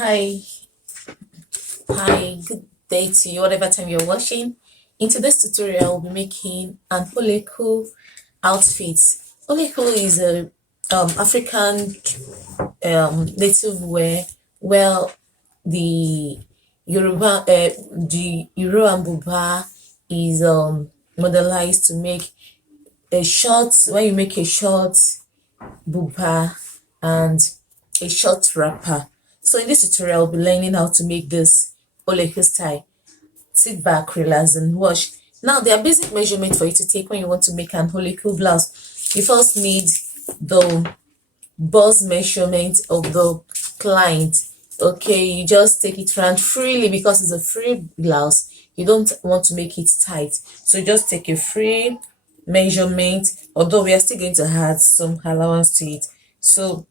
Hi, good day to you, whatever time you're watching. In today's tutorial, we'll be making an oleku outfit. Oleku is a African native wear. Well, the Yoruba and buba is modelized to make a short. When you make a short buba and a short wrapper. So in this tutorial, we'll be learning how to make this oleku style. Sit back, relax, and watch. Now, there are basic measurements for you to take when you want to make an oleku blouse. You first need the bust measurement of the client. Okay, you just take it around freely because it's a free blouse. You don't want to make it tight, so just take a free measurement, although we are still going to add some allowance to it. So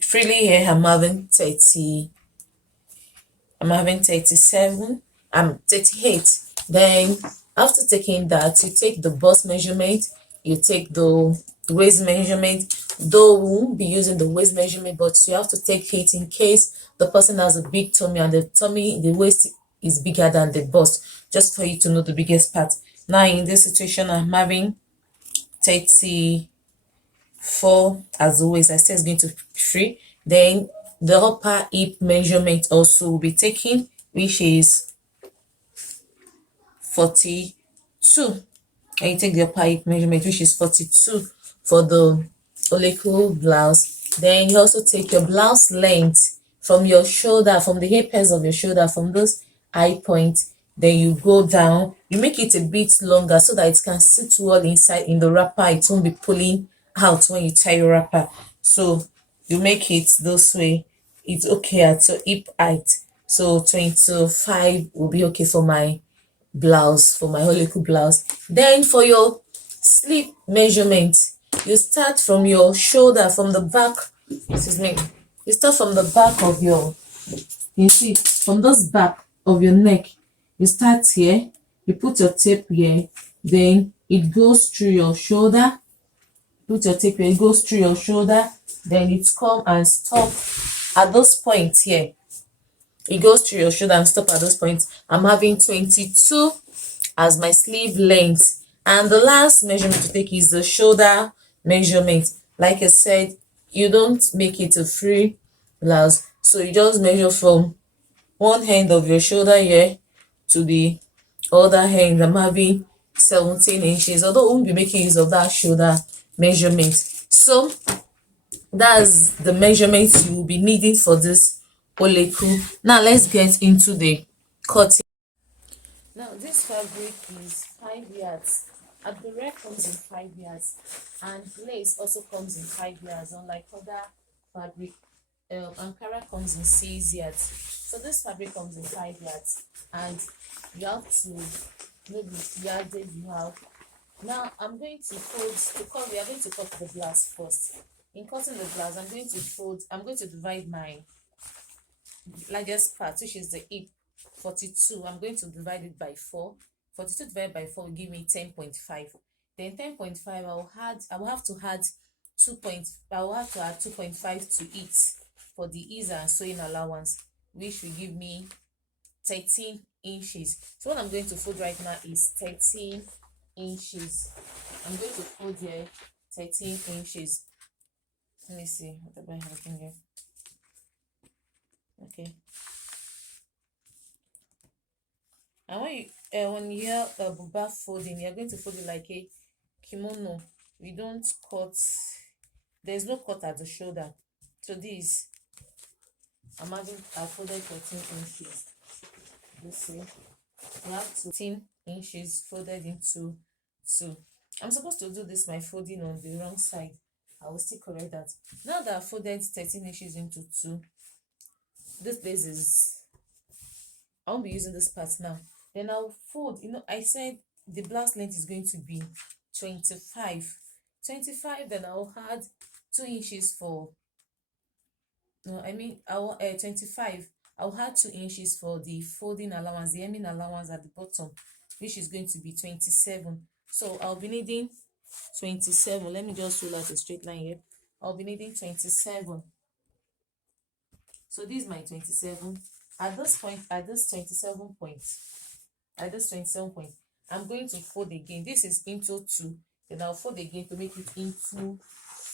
freely here I'm having 37, I'm 38. Then after taking that, you take the bust measurement, you take the waist measurement, though we won't be using the waist measurement, but you have to take it in case the person has a big tummy and the waist is bigger than the bust, just for you to know the biggest part. Now in this situation, I'm having 34 as always. I say it's going to be free. Then the upper hip measurement also will be taken, which is 42. And you take the upper hip measurement, which is 42 for the oleku blouse. Then you also take your blouse length from your shoulder, from the apex of your shoulder, from those eye points. Then you go down, you make it a bit longer so that it can sit well inside in the wrapper. It won't be pulling out when you tie your wrapper. So you make it this way. It's okay at your hip height. So 25 will be okay for my blouse, for my oleku blouse. Then for your sleeve measurement, you start from your shoulder, from the back, excuse me, you start from the back of your, you see, from this back of your neck, you start here, you put your tape here, then it goes through your shoulder, put your tape here, it goes through your shoulder, then it come and stop at those points here. It goes through your shoulder and stop at those points. I'm having 22 as my sleeve length, and the last measurement to take is the shoulder measurement. Like I said, you don't make it a free blouse, so you just measure from one end of your shoulder here to the other end. I'm having 17 inches, although I won't be making use of that shoulder measurement. So that's the measurements you will be needing for this oleku. Now let's get into the cutting. Now this fabric is 5 yards. Abdurrah comes in 5 yards, and lace also comes in 5 yards, unlike other fabric. Ankara comes in 6 yards. So this fabric comes in 5 yards, and you have to know the yardage you have. Now I'm going to fold to cut. We are going to cut the blouse first. In cutting the blouse, I'm going to divide my largest part, which is the hip, 42. I'm going to divide it by 4. 42 divided by 4 will give me 10.5. Then 10.5, I will have to add 2.5 to it for the ease and sewing allowance, which will give me 13 inches. So what I'm going to fold right now is 13 inches. I'm going to fold here 13 inches. Let me see what am I having here. Okay. And when you hear buba folding, you're going to fold it like a kimono. We don't cut. There's no cut at the shoulder. So this, I folded 13 inches. You see, you have 13 inches folded into 2. I'm supposed to do this my folding on the wrong side. I will still correct that. Now that I folded 13 inches into 2, this place is, I won't be using this part now. Then I'll fold. I said the blouse length is going to be 25. Then I'll add 2 inches for, no, I mean, 25. I'll add 2 inches for the folding allowance, the hemming allowance at the bottom, which is going to be 27. So I'll be needing 27. Let me just roll out a straight line here. I'll be needing 27. So this is my 27. At this point, at this 27 point, I'm going to fold again. This is into 2, then I'll fold again to make it into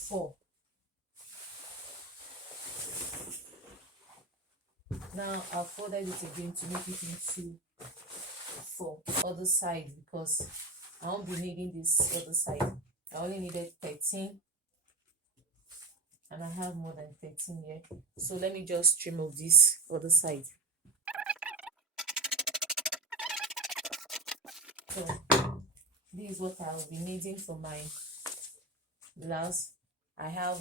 4. Now I've folded it again to make it into 4 other side, because I won't be needing this other side. I only needed 13 and I have more than 13 here. So let me just trim off this other side. So this is what I'll be needing for my blouse. I have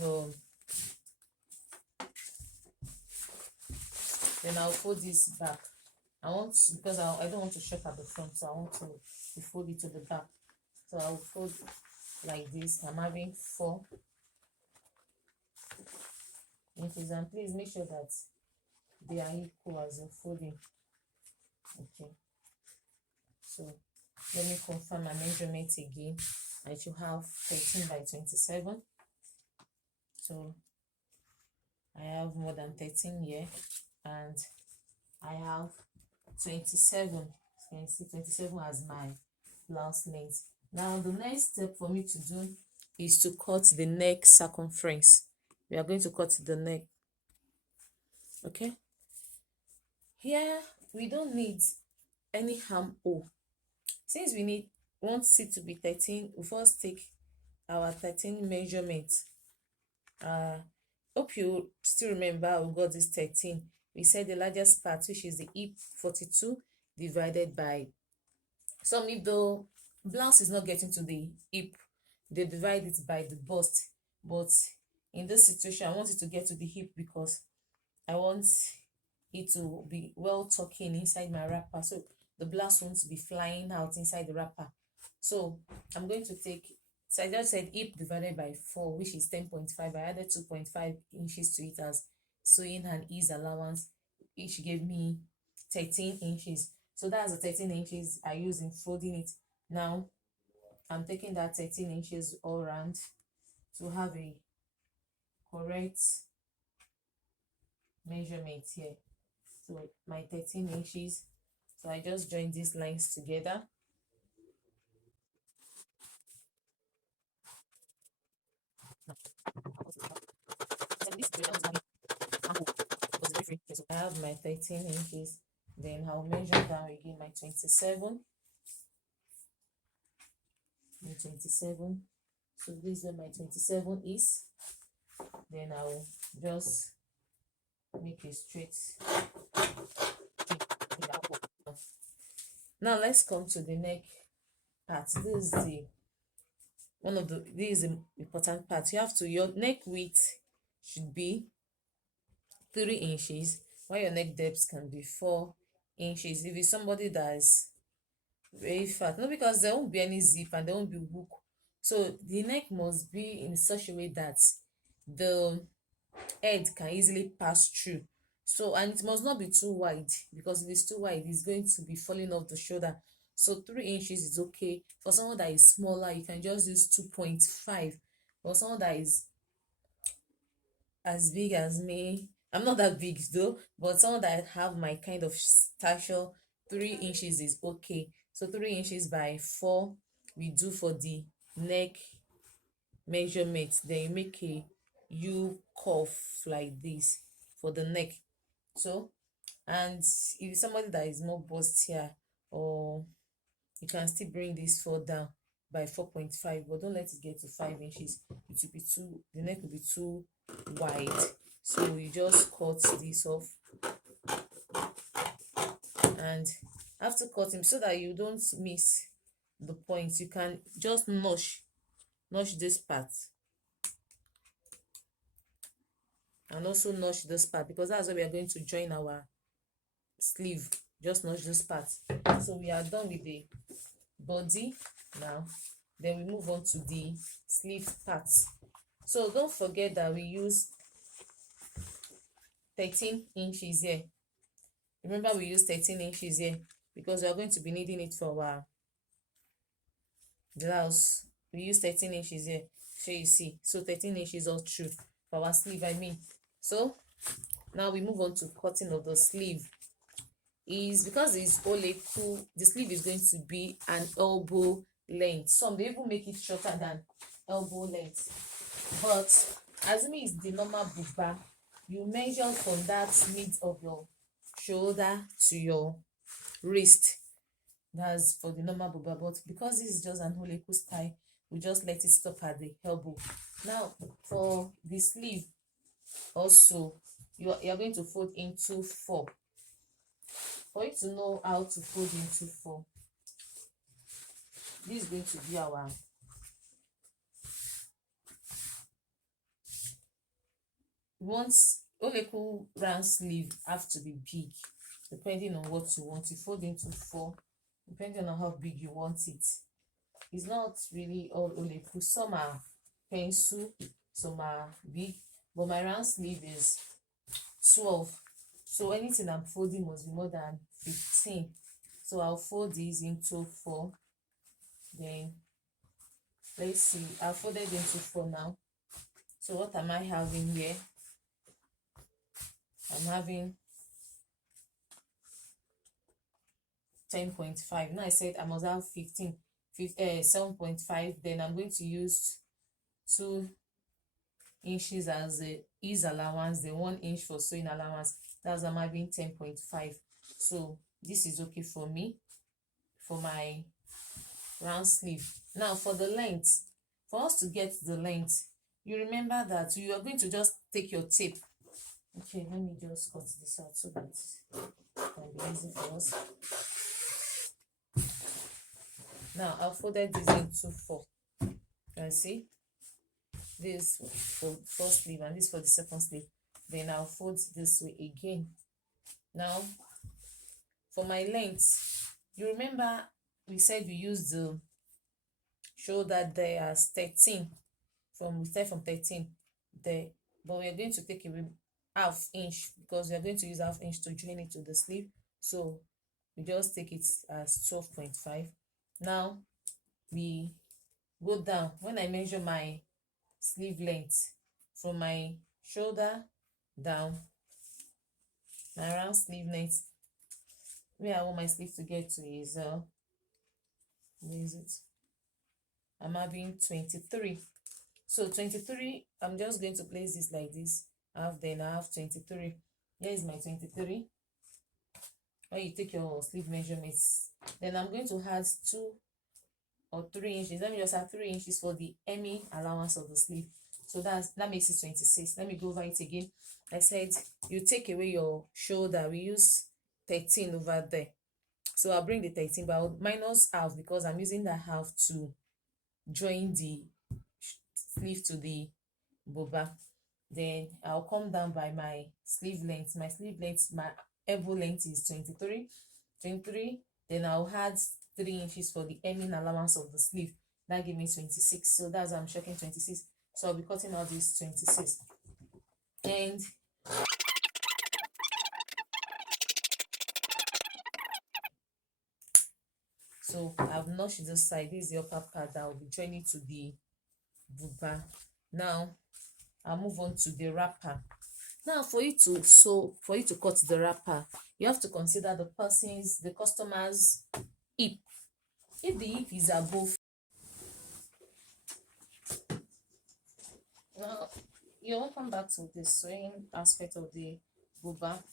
then I'll fold this back. Because I don't want to shop at the front, so I want to fold it to the back. So I'll fold like this. I'm having 4 inches, and please make sure that they are equal as you're folding. Okay, so let me confirm my measurement again. I should have 13 by 27. So I have more than 13 here, and I have 27. You can see 27 as my blouse length. Now the next step for me to do is to cut the neck circumference. We are going to cut the neck. Okay, here we don't need any armhole. Since we want it to be 13, we first take our 13 measurement. Hope you still remember we got this 13. We said the largest part, which is the hip, 42 divided by some. If the blouse is not getting to the hip, they divide it by the bust. But in this situation, I want it to get to the hip because I want it to be well tucking inside my wrapper, so the blouse won't be flying out inside the wrapper. So I'm going to take, so I just said hip divided by 4, which is 10.5. I added 2.5 inches to it as sewing and ease allowance, which gave me 13 inches. So that's the 13 inches I use in folding it. Now I'm taking that 13 inches all around to have a correct measurement here. So my 13 inches. So I just join these lines together. I have my 13 inches. Then I'll measure down again my 27. My 27. So this is where my 27 is. Then I'll just make a straight. Now let's come to the neck part. This is the important part. You have to, your neck width should be 3 inches, while your neck depth can be 4 inches. If it's somebody that is very fat, not because there won't be any zip and there won't be hook, so the neck must be in such a way that the head can easily pass through. So, and it must not be too wide, because if it's too wide, it's going to be falling off the shoulder. So 3 inches is okay. For someone that is smaller, you can just use 2.5. For someone that is as big as me, I'm not that big though, but someone that have my kind of stature, 3 inches is okay. So 3 inches by 4 we do for the neck measurement. Then you make a U curve like this for the neck. So, and if somebody that is more bust here, or you can still bring this 4 down by 4.5, but don't let it get to 5 inches. It will be too, the neck will be too wide. So you just cut this off, and after cutting, so that you don't miss the points, you can just notch this part and also notch this part, because that's where we are going to join our sleeve. Just notch this part. So we are done with the body now. Then we move on to the sleeve part. So don't forget that we use 13 inches here. Remember, we use 13 inches here because we are going to be needing it for our blouse. We use 13 inches here, so you see. So 13 inches all through for our sleeve, I mean. So Now we move on to cutting of the sleeve. Is because it's oleku, the sleeve is going to be an elbow length. Some they even make it shorter than elbow length, but assuming it's the normal buba, you measure from that mid of your shoulder to your wrist. That's for the normal buba, but because this is just an oleku style, we just let it stop at the elbow. Now for the sleeve also, you're going to fold into 4. For you to know how to fold into 4, this is going to be our once oleku round sleeve have to be big depending on what you want. You fold into 4 depending on how big you want it. It's not really all oleku. Some are pencil, some are big, but my round sleeve is 12, so anything I'm folding must be more than 15. So I'll fold these into 4. Then let's see, I've folded into 4 now. So what am I having here? I'm having 10.5. Now I said I must have 7.5. Then I'm going to use 2 inches as the ease allowance, then 1 inch for sewing allowance. That's I'm having 10.5. So this is okay for me for my round sleeve. Now for the length, for us to get the length, you remember that you are going to just take your tape. Okay, let me just cut this out so that it can be easy for us. Now I'll folded this into 4. You can see this for first sleeve and this for the second sleeve. Then I'll fold this way again. Now for my length, you remember we said we use the shoulder there as 13. We start from 13 there, but we are going to take away half inch because we are going to use half inch to join it to the sleeve. So we just take it as 12.5. Now we go down. When I measure my sleeve length from my shoulder down, my round sleeve length, where I want my sleeve to get to is where is it? I'm having 23. So 23, I'm just going to place this like this. Then I have 23. Here is my 23. When you take your sleeve measurements, then I'm going to add 2 or 3 inches. Let me just add 3 inches for the hemming allowance of the sleeve. So that makes it 26. Let me go over it again. I said you take away your shoulder. We use 13 over there. So I'll bring the 13, but I'll minus half because I'm using that half to join the sleeve to the buba. Then I'll come down by my sleeve length. My sleeve length, my elbow length is 23. Then I'll add 3 inches for the hemming allowance of the sleeve. That gives me 26. So that's I'm checking 26. So I'll be cutting out this 26. And so I've notched this side. This is the upper part that will be joining to the buba. Now I'll move on to the wrapper. Now for you to cut the wrapper, you have to consider the customer's hip. If the hip is above, now you're welcome back to the sewing aspect of the buba.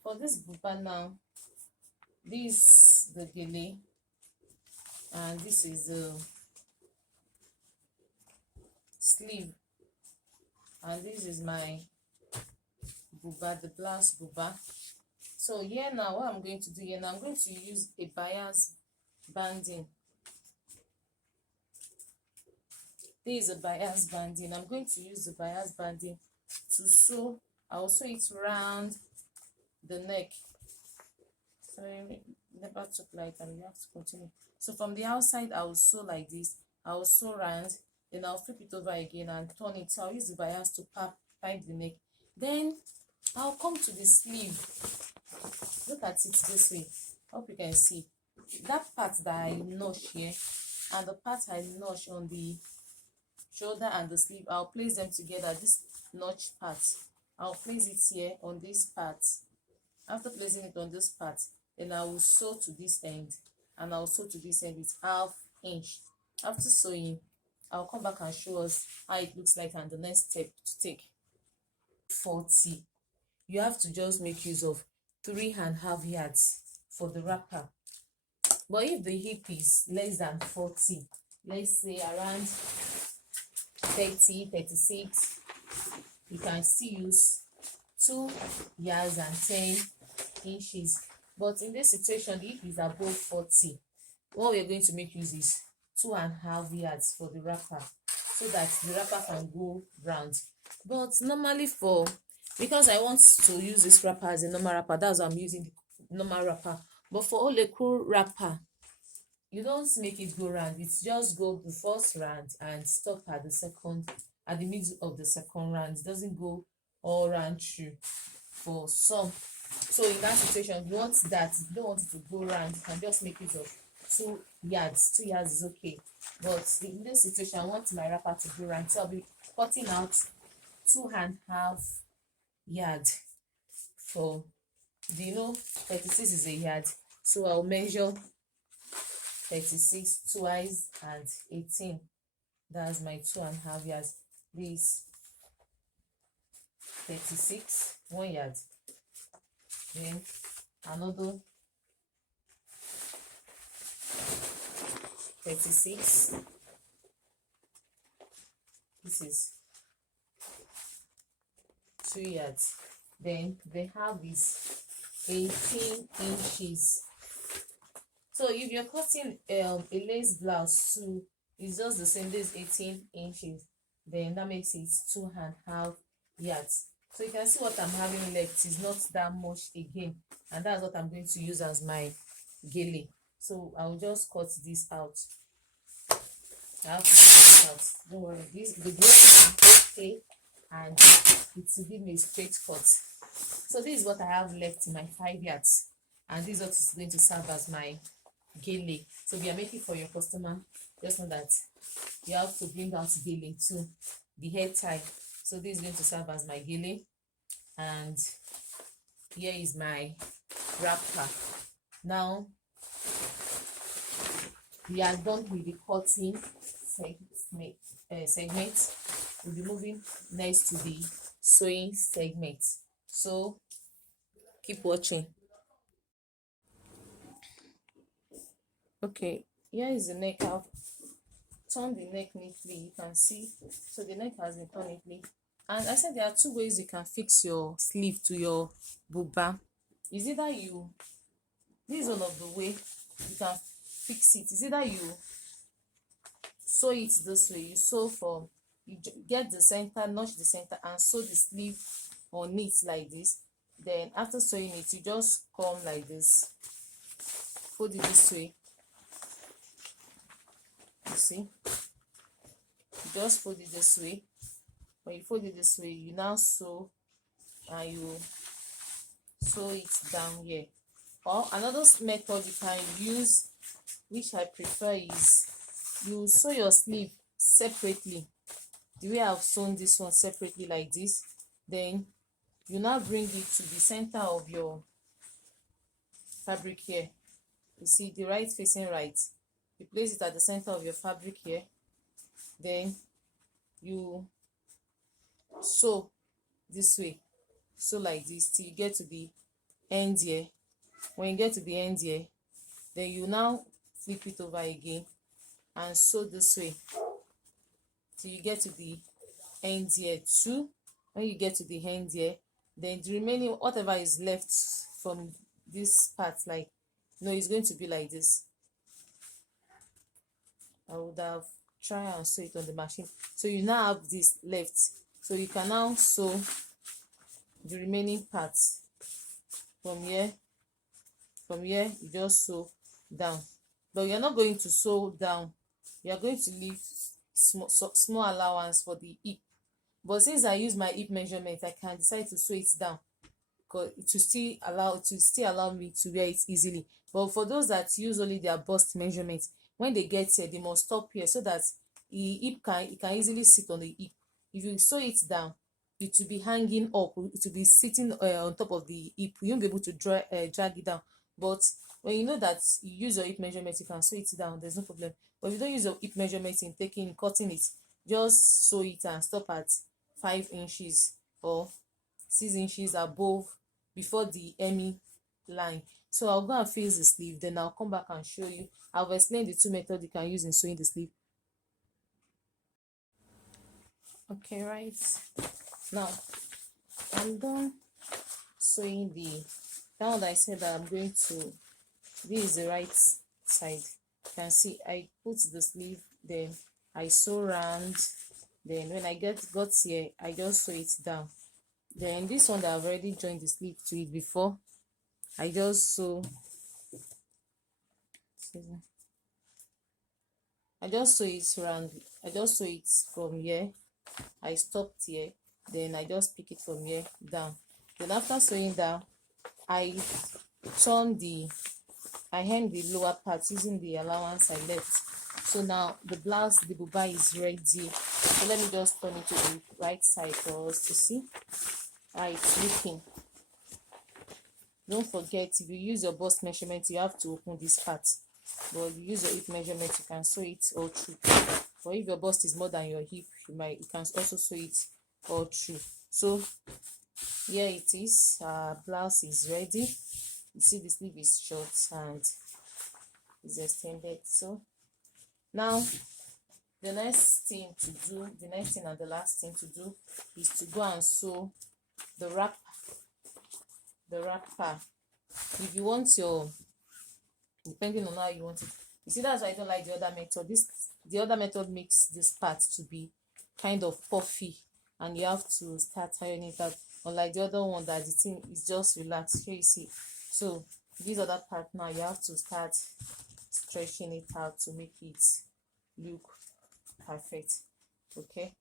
For this buba now, this is the gele and this is the sleeve, and this is my buba, the blouse buba. So here now, what I'm going to do here now, I'm going to use a bias banding. This is a bias banding. I'm going to use the bias banding to sew. I'll sew it round the neck. Sorry, never took light and you have to continue. So from the outside, I will sew like this. I will sew round, then I'll flip it over again and turn it. So I'll use the bias to pipe the neck. Then I'll come to the sleeve. Look at it this way. Hope you can see that part that I notch here and the part I notch on the shoulder and the sleeve. I'll place them together. This notch part, I'll place it here on this part. After placing it on this part, then I will sew to this end, and I'll sew to this end with 1/2 inch. After sewing, I'll come back and show us how it looks like and the next step to take. 40, you have to just make use of 3.5 yards for the wrapper. But if the hip is less than 40, let's say around 30, 36, you can still use 2 yards and 10 inches. But in this situation, the hip is above 40, what we're going to make use is 2.5 yards for the wrapper, so that the wrapper can go round. But normally, because I want to use this wrapper as a normal wrapper, that's why I'm using the normal wrapper. But for oleku wrapper, you don't make it go round. It's just go the first round and stop at the middle of the second round. It doesn't go all round through for some. So in that situation, you want that, you don't want it to go round, you can just make use of 2 yards. 2 yards is okay. But in this situation, I want my wrapper to go round, so I'll be cutting out 2.5 yards for 36 is a yard, so I'll measure 36 twice and 18. That's my 2.5 yards. This 36, 1 yard, then another 36. This is 2 yards. Then the half is 18 inches. So if you're cutting a lace blouse too, it's just the same. This 18 inches, then that makes it 2.5 yards. So you can see what I'm having left is not that much again, and that's what I'm going to use as my gele. So I'll just cut this out. I have to cut it out. Don't worry, the grain is okay, and it will give me a straight cut. So this is what I have left in my 5 yards, and this is what is going to serve as my gele. So if you are making for your customer, just know that you have to bring out gele too, the hair tie. So this is going to serve as my gele, and here is my wrapper. Now we are done with the cutting segment. We'll be moving next to the sewing segment. So keep watching. Okay, here is the neck. I've turned the neck neatly. You can see, so the neck has been turned neatly. And I said there are 2 ways you can fix your sleeve to your buba. Is either this is one of the way you can fix it. Is either you sew it this way. You sew from, you get the center, notch the center, and sew the sleeve on it like this. Then after sewing it, you just come like this, fold it this way. You see, you just fold it this way. When you fold it this way, you now sew, and you sew it down here. Or another method you can use, which I prefer, is you sew your sleeve separately, the way I've sewn this one separately like this. Then you now bring it to the center of your fabric here. You see, the right facing right, you place it at the center of your fabric here. Then you sew this way, sew like this till you get to the end here. When you get to the end here, then you now flip it over again and sew this way till you get to the end here too. When you get to the end here, then the remaining whatever is left from this part, like, it's going to be like this. I would have tried and sew it on the machine. So you now have this left, so you can now sew the remaining parts from here. From here, you just sew down, but you're not going to sew down. You are going to leave small allowance for the hip. But since I use my hip measurement, I can decide to sew it down, because it will still allow me to wear it easily. But for those that use only their bust measurement, when they get here, they must stop here so that the hip can easily sit on the hip. If you sew it down, it will be hanging up, it will be sitting on top of the hip. You won't be able to drag it down. But when you know that you use your hip measurement, you can sew it down, there's no problem. But if you don't use your hip measurement in cutting it, just sew it and stop at 5 inches or 6 inches above, before the hemming line. So I'll go and fix the sleeve, then I'll come back and show you. I've explained the two methods you can use in sewing the sleeve. Okay, right now I'm done sewing the now that I said that I'm going to, this is the right side. You can see I put the sleeve, then I sew round, then when I got here, I just sew it down. Then this one that I've already joined the sleeve to it before, I just sew, I just sew it round, I just sew it from here, I stopped here, then I just pick it from here down. Then after sewing down, I turn the, I hem the lower part using the allowance I left. So now the blouse, the buba is ready. So let me just turn it to the right side for us to see how it's looking. Don't forget, if you use your bust measurement, you have to open this part. But if you use your hip measurement, you can sew it all through. But if your bust is more than your hip, you can also sew it all through. So here it is. Our blouse is ready. You see the sleeve is short and is extended. So now the next thing to do, the next thing and the last thing to do, is to go and sew the wrapper. If you want your, depending on how you want it, you see, that's why I don't like the other method. The other method makes this part to be kind of puffy, and you have to start ironing it out, unlike the other one that the thing is just relaxed. Here you see. So this other part now, you have to start stretching it out to make it look perfect. Okay,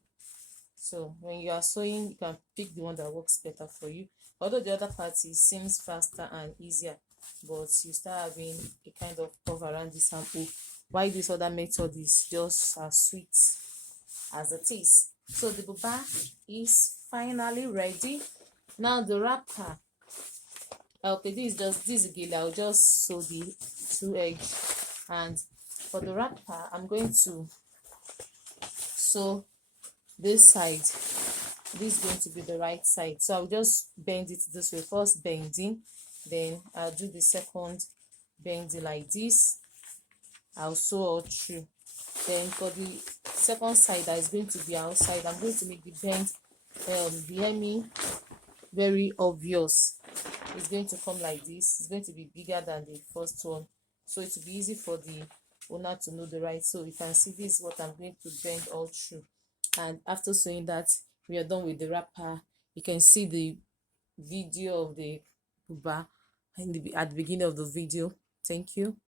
so when you are sewing, you can pick the one that works better for you. Although the other part seems faster and easier, but you start having a kind of puff around this sample, why this other method is just as sweet as it is. So the buba is finally ready. Now the wrapper, okay, this is gilly. I'll just sew the two edges, and for the wrapper, I'm going to sew this side. This is going to be the right side, so I'll just bend it this way. First bending, then I'll do the second bending like this. I'll sew all through. Then for the second side that is going to be outside, I'm going to make the bend, the hemming very obvious. It's going to come like this. It's going to be bigger than the first one, so it will be easy for the owner to know the right. So you can see this is what I'm going to bend all through. And after sewing that, we are done with the wrapper. You can see the video of the buba at the beginning of the video. Thank you.